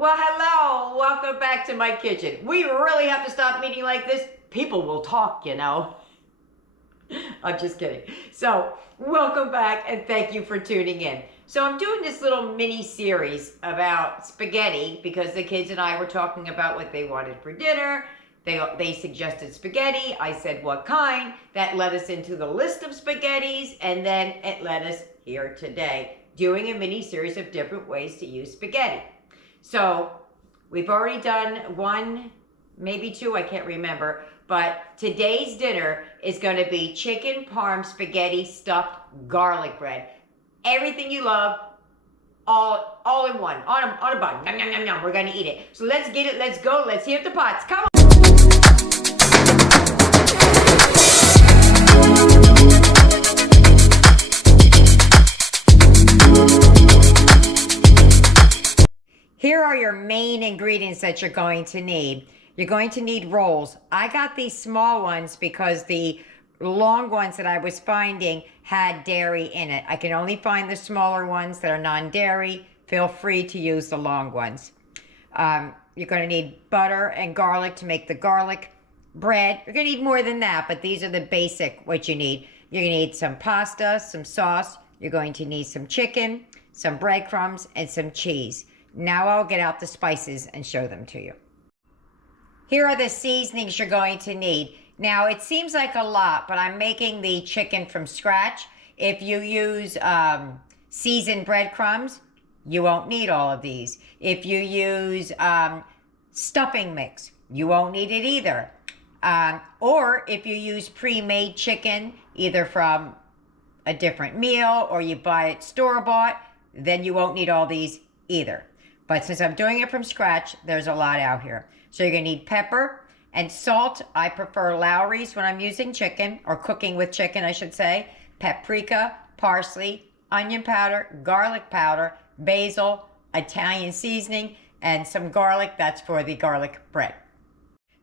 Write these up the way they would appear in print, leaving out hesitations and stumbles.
Well, hello, welcome back to my kitchen. We really have to stop meeting like this. People will talk, you know. I'm just kidding. So, welcome back and thank you for tuning in. So I'm doing this little mini series about spaghetti because the kids and I were talking about what they wanted for dinner. They suggested spaghetti. I said what kind. That led us into the list of spaghettis, and then it led us here today, doing a mini series of different ways to use spaghetti. So we've already done one, maybe two, I can't remember. But today's dinner is going to be chicken parm spaghetti stuffed garlic bread. Everything you love, all in one, on a bun. Yum, yum, yum, yum. We're going to eat it. So let's get it. Let's go. Let's heat up the pots. Come on. Here are your main ingredients that you're going to need. You're going to need rolls. I got these small ones because the long ones that I was finding had dairy in it. I can only find the smaller ones that are non-dairy. Feel free to use the long ones. You're going to need butter and garlic to make the garlic bread. You're going to need more than that, but these are the basic what you need. You're going to need some pasta, some sauce. You're going to need some chicken, some breadcrumbs, and some cheese. Now I'll get out the spices and show them to you. Here are the seasonings you're going to need. Now it seems like a lot, but I'm making the chicken from scratch. If you use seasoned breadcrumbs, you won't need all of these. If you use stuffing mix, you won't need it either. Or if you use pre-made chicken, either from a different meal or you buy it store-bought, then you won't need all these either. But since I'm doing it from scratch, there's a lot out here. So you're going to need pepper and salt. I prefer LAWRYS when I'm using chicken, or cooking with chicken, I should say. Paprika, parsley, onion powder, garlic powder, basil, Italian seasoning, and some garlic. That's for the garlic bread.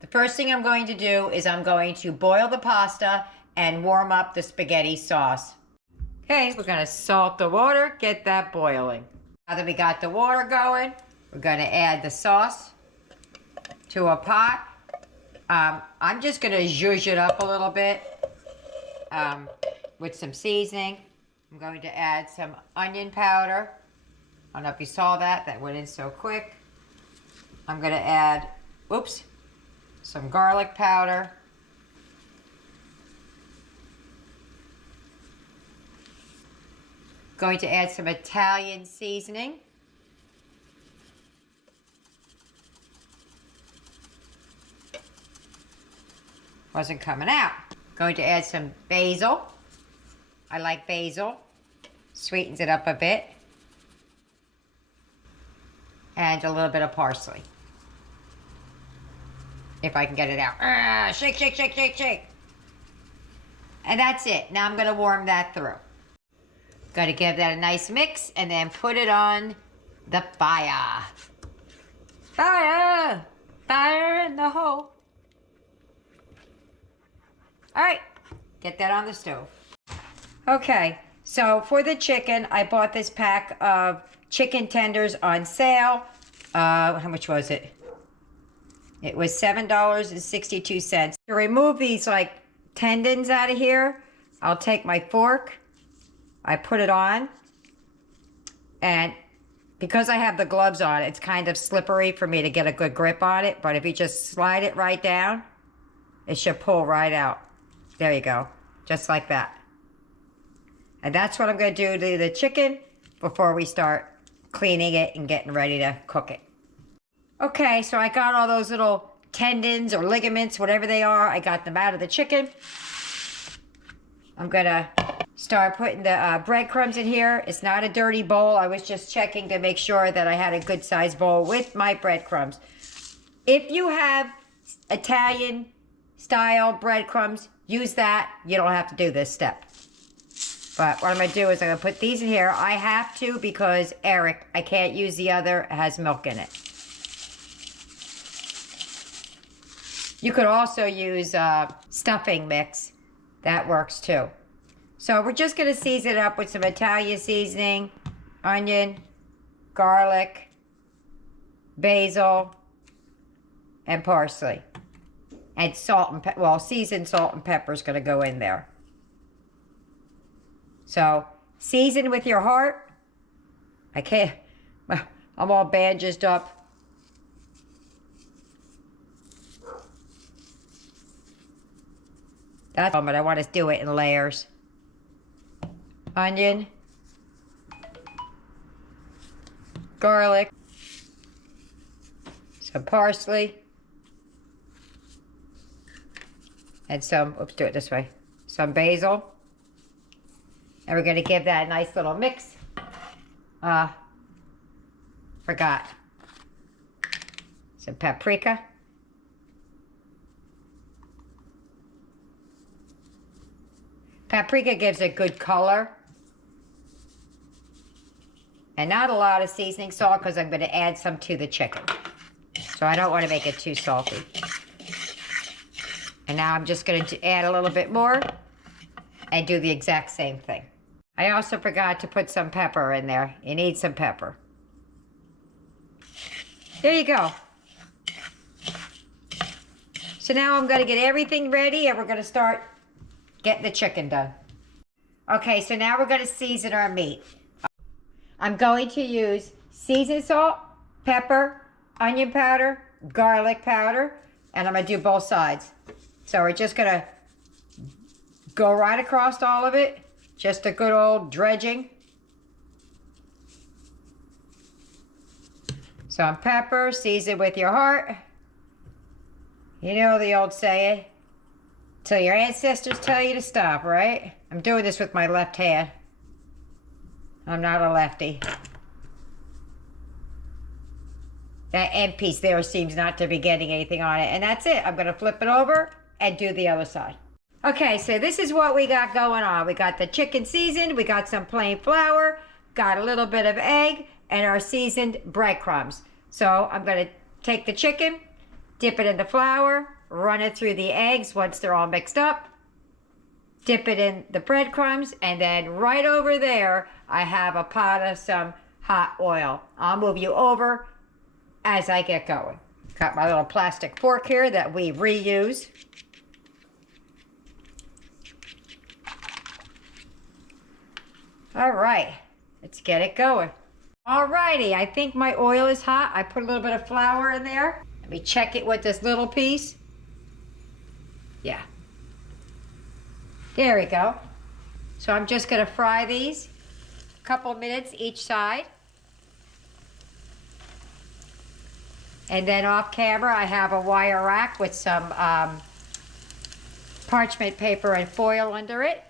The first thing I'm going to do is I'm going to boil the pasta and warm up the spaghetti sauce. Okay, we're going to salt the water, get that boiling. Now that we got the water going, we're going to add the sauce to a pot. I'm just going to zhuzh it up a little bit with some seasoning. I'm going to add some onion powder. I don't know if you saw that. That went in so quick. I'm going to add, some garlic powder. Going to add some Italian seasoning. Wasn't coming out. Going to add some basil. I like basil. Sweetens it up a bit. And a little bit of parsley. If I can get it out. Shake, shake, shake, shake, shake. And that's it. Now I'm going to warm that through. Got to give that a nice mix and then put it on the fire. Fire! Fire in the hole. All right, get that on the stove. Okay, so for the chicken, I bought this pack of chicken tenders on sale. How much was it? It was $7.62. To remove these like tendons out of here, I'll take my fork. I put it on, and because I have the gloves on, it's kind of slippery for me to get a good grip on it, but if you just slide it right down, it should pull right out. There you go, just like that. And that's what I'm going to do to the chicken before we start cleaning it and getting ready to cook it. Okay, so I got all those little tendons or ligaments, whatever they are, I got them out of the chicken. I'm going to start putting the breadcrumbs in here. It's not a dirty bowl. I was just checking to make sure that I had a good sized bowl with my breadcrumbs. If you have Italian style breadcrumbs, use that. You don't have to do this step. But what I'm going to do is I'm going to put these in here. I have to because Eric, I can't use the other, it has milk in it. You could also use stuffing mix. That works too. So we're just going to season it up with some Italian seasoning, onion, garlic, basil, and parsley. And salt and pepper. Well, seasoned salt and pepper is going to go in there. So, season with your heart. I can't. I'm all bandaged up. That's but I want to do it in layers. Onion. Garlic. Some parsley. And some, oops, do it this way. Some basil. And we're going to give that a nice little mix. Forgot. Some paprika. Paprika gives a good color. And not a lot of seasoning salt because I'm going to add some to the chicken. So I don't want to make it too salty. And now I'm just going to add a little bit more and do the exact same thing. I also forgot to put some pepper in there. You need some pepper. There you go. So now I'm going to get everything ready and we're going to start getting the chicken done. Okay, so now we're going to season our meat. I'm going to use seasoned salt, pepper, onion powder, garlic powder, and I'm going to do both sides. So we're just going to go right across all of it. Just a good old dredging. Some pepper, season with your heart. You know the old saying, till your ancestors tell you to stop, right? I'm doing this with my left hand. I'm not a lefty. That end piece there seems not to be getting anything on it. And that's it. I'm going to flip it over and do the other side. Okay, so this is what we got going on. We got the chicken seasoned. We got some plain flour. Got a little bit of egg and our seasoned breadcrumbs. So I'm going to take the chicken, dip it in the flour, run it through the eggs once they're all mixed up. Dip it in the breadcrumbs, and then right over there, I have a pot of some hot oil. I'll move you over as I get going. Got my little plastic fork here that we reuse. All right, let's get it going. All righty, I think my oil is hot. I put a little bit of flour in there. Let me check it with this little piece. Yeah. There we go. So I'm just going to fry these a couple minutes each side. And then off camera I have a wire rack with some parchment paper and foil under it.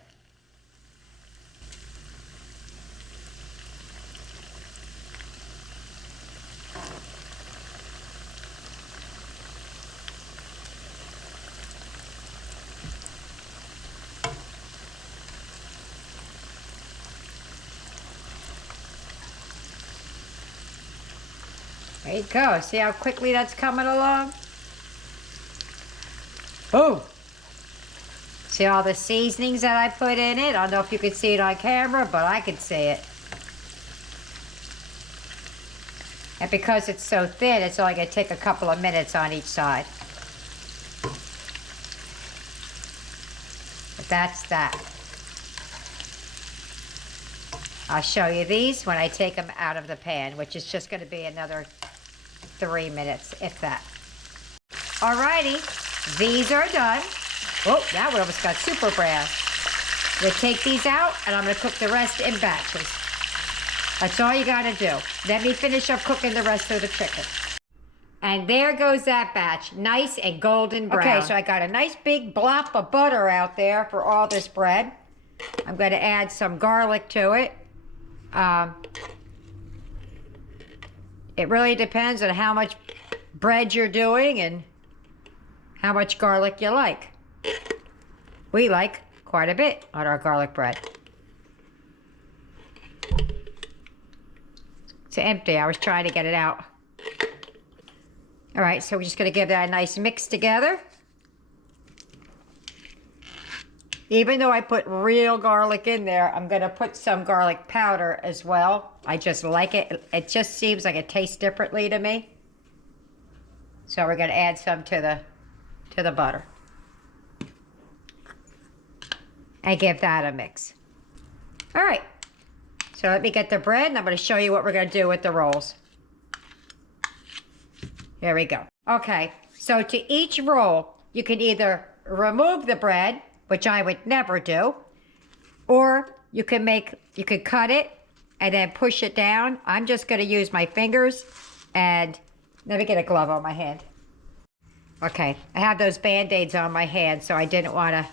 There you go. See how quickly that's coming along? Boom! See all the seasonings that I put in it? I don't know if you can see it on camera, but I can see it. And because it's so thin, it's only going to take a couple of minutes on each side. But that's that. I'll show you these when I take them out of the pan, which is just going to be another 3 minutes, if that. Alrighty, these are done. Oh, that one almost got super brown. I'm going to take these out, and I'm going to cook the rest in batches. That's all you got to do. Let me finish up cooking the rest of the chicken. And there goes that batch, nice and golden brown. Okay, so I got a nice big blob of butter out there for all this bread. I'm going to add some garlic to it. It really depends on how much bread you're doing and how much garlic you like. We like quite a bit on our garlic bread. It's empty. I was trying to get it out. All right, so we're just going to give that a nice mix together. Even though I put real garlic in there, I'm going to put some garlic powder as well. I just like it. It just seems like it tastes differently to me. So we're gonna add some to the butter. And give that a mix. All right, so let me get the bread and I'm gonna show you what we're gonna do with the rolls. Here we go. Okay, so to each roll, you can either remove the bread, which I would never do, or you can cut it and then push it down. I'm just gonna use my fingers and let me get a glove on my hand. Okay, I have those Band-Aids on my hand, so I didn't wanna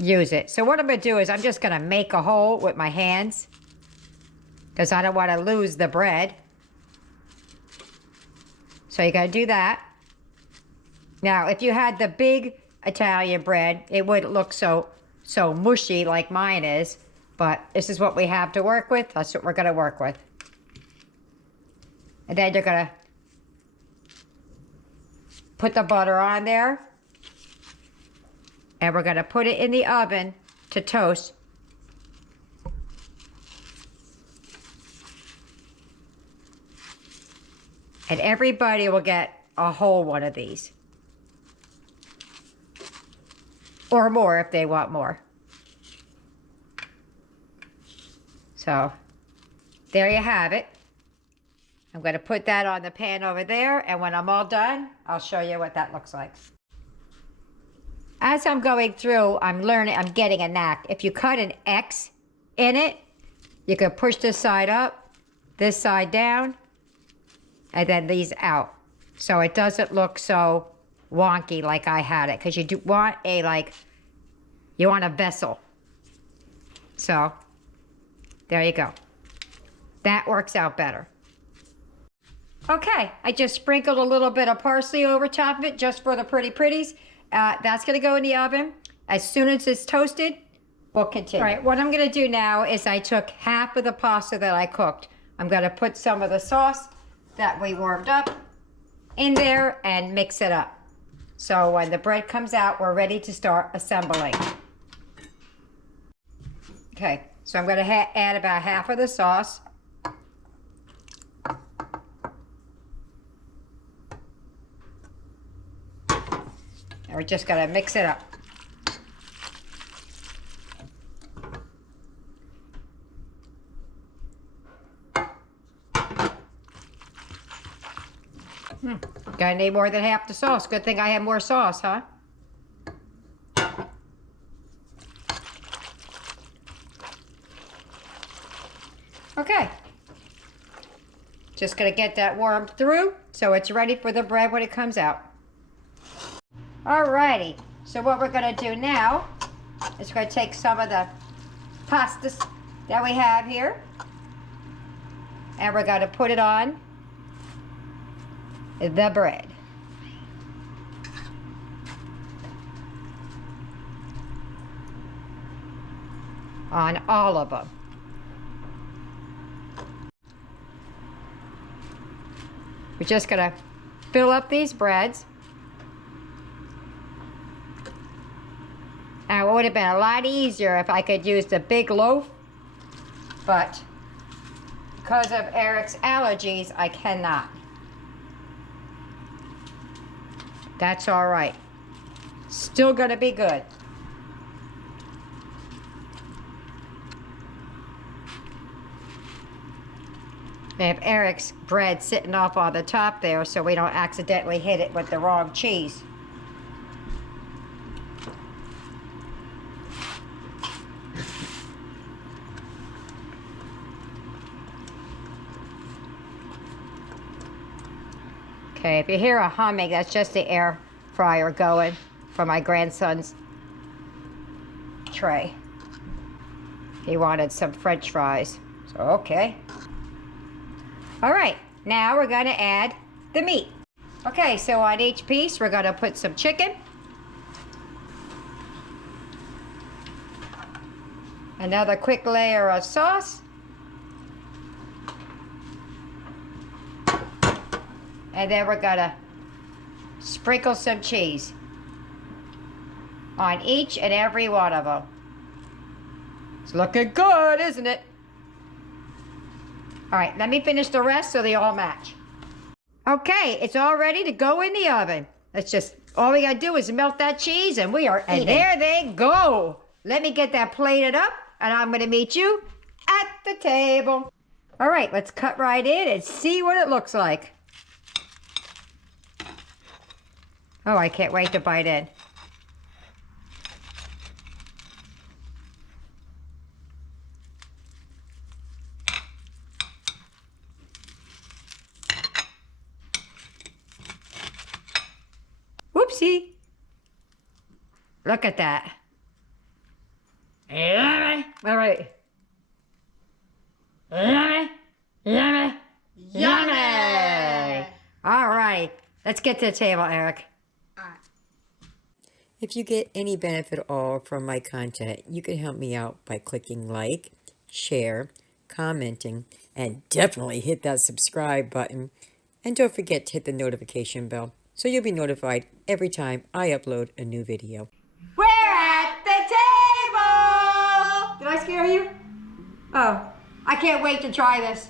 use it. So what I'm gonna do is I'm just gonna make a hole with my hands because I don't wanna lose the bread. So you gotta do that. Now, if you had the big Italian bread, it wouldn't look so mushy like mine is, but this is what we have to work with. That's what we're gonna work with. And then you're gonna put the butter on there, and we're gonna put it in the oven to toast. And everybody will get a whole one of these. Or more if they want more. So, there you have it. I'm going to put that on the pan over there, and when I'm all done, I'll show you what that looks like. As I'm going through, I'm getting a knack. If you cut an X in it, you can push this side up, this side down, and then these out. So it doesn't look so wonky like I had it, because you do want you want a vessel. So, there you go. That works out better. Okay, I just sprinkled a little bit of parsley over top of it just for the pretties. That's gonna go in the oven. As soon as it's toasted, we'll continue. All right, what I'm gonna do now is I took half of the pasta that I cooked. I'm gonna put some of the sauce that we warmed up in there and mix it up. So when the bread comes out, we're ready to start assembling. Okay, so I'm gonna add about half of the sauce. And we're just gonna mix it up. Gonna need more than half the sauce. Good thing I have more sauce, huh? Okay. Just gonna get that warmed through so it's ready for the bread when it comes out. Alrighty, so what we're gonna do now is we're gonna take some of the pastas that we have here and we're gonna put it on the bread. On all of them. We're just gonna fill up these breads. Now, it would have been a lot easier if I could use the big loaf, but because of Eric's allergies, I cannot. That's all right. Still gonna be good. They have Eric's bread sitting off on the top there so we don't accidentally hit it with the wrong cheese. Okay, if you hear a humming, that's just the air fryer going for my grandson's tray. He wanted some French fries, so okay. All right, now we're gonna add the meat. Okay, so on each piece, we're gonna put some chicken. Another quick layer of sauce. And then we're gonna sprinkle some cheese on each and every one of them. It's looking good, isn't it? All right, let me finish the rest so they all match. Okay, it's all ready to go in the oven. All we gotta do is melt that cheese and we are eating. And there they go. Let me get that plated up and I'm gonna meet you at the table. All right, let's cut right in and see what it looks like. Oh, I can't wait to bite in. Whoopsie. Look at that. Yummy. All right. Yummy. Yummy. Yummy. All right. Let's get to the table, Eric. If you get any benefit at all from my content, you can help me out by clicking like, share, commenting, and definitely hit that subscribe button. And don't forget to hit the notification bell so you'll be notified every time I upload a new video. We're at the table! Did I scare you? Oh, I can't wait to try this.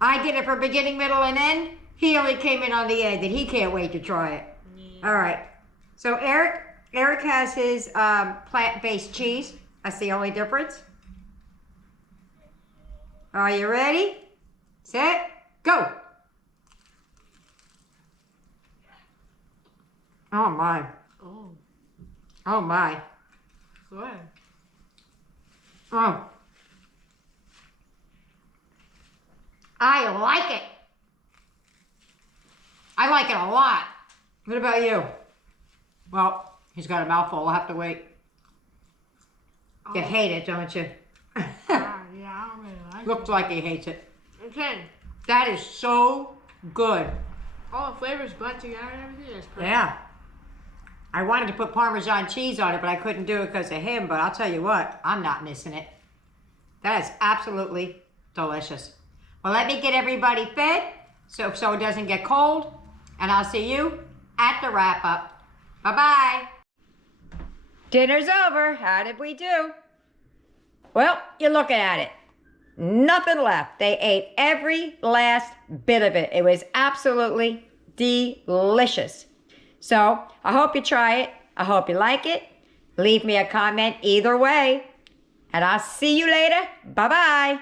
I did it from beginning, middle, and end. He only came in on the end, and he can't wait to try it. Yeah. All right. So Eric has his plant-based cheese. That's the only difference. Are you ready? Set, go. Oh my. Oh. Oh my. What? Oh. I like it. I like it a lot. What about you? Well, he's got a mouthful. I'll have to wait. Oh. You hate it, don't you? Yeah, I don't really like it. Looks like he hates it. Okay. That is so good. All the flavors blend together and everything is perfect. Yeah. I wanted to put Parmesan cheese on it, but I couldn't do it because of him. But I'll tell you what, I'm not missing it. That is absolutely delicious. Well, let me get everybody fed so it doesn't get cold. And I'll see you at the wrap-up. Bye-bye. Dinner's over. How did we do? Well, you're looking at it. Nothing left. They ate every last bit of it. It was absolutely delicious. So, I hope you try it. I hope you like it. Leave me a comment either way. And I'll see you later. Bye-bye.